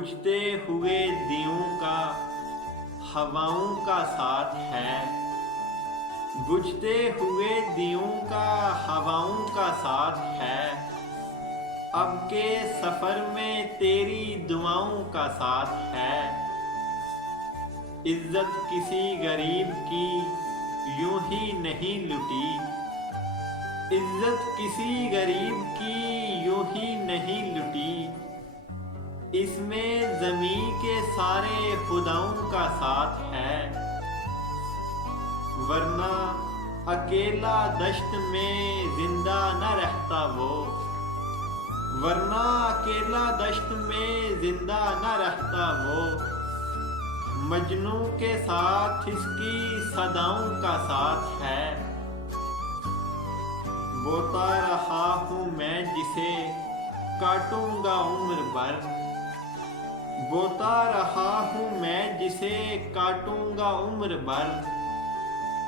बुझते हुए दियों का हवाओं का साथ है। बुझते हुए दियों का हवाओं का साथ है। अब के सफर में तेरी दुआओं का साथ है। इज्जत किसी गरीब की यूं ही नहीं लुटी। इज्जत किसी गरीब की यूं ही नहीं लुटी। इसमें ज़मीं के सारे खुदाओं का साथ है। वरना अकेला दश्त में जिंदा न रहता वो। वरना अकेला दश्त में जिंदा न रहता वो। मजनू के साथ इसकी सदाओं का साथ है। बोता रहा हूँ मैं जिसे काटूंगा उम्र भर। बोता रहा हूँ मैं जिसे काटूंगा उम्र भर।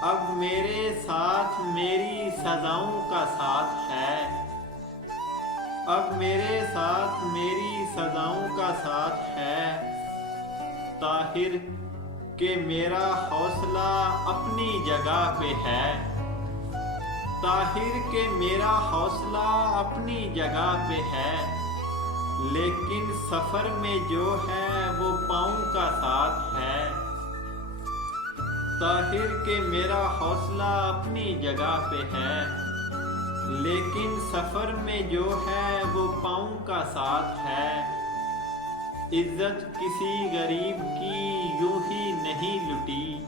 अब मेरे साथ मेरी सजाओं का साथ है। अब मेरे साथ मेरी सजाओं का साथ है। ताहिर के मेरा हौसला अपनी जगह पे है। ताहिर के मेरा हौसला अपनी जगह पे है। लेकिन सफर में जो है वो पाँव का साथ है। ताहिर के मेरा हौसला अपनी जगह पे है। लेकिन सफर में जो है वो पाँव का साथ है। इज्जत किसी गरीब की यूं ही नहीं लुटी।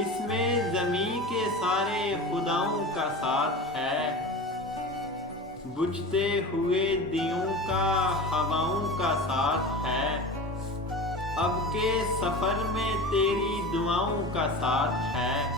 इसमें ज़मीं के सारे खुदाओं का साथ है। बुझते हुए दियों का हवाओं का साथ है। अब के सफर में तेरी दुआओं का साथ है।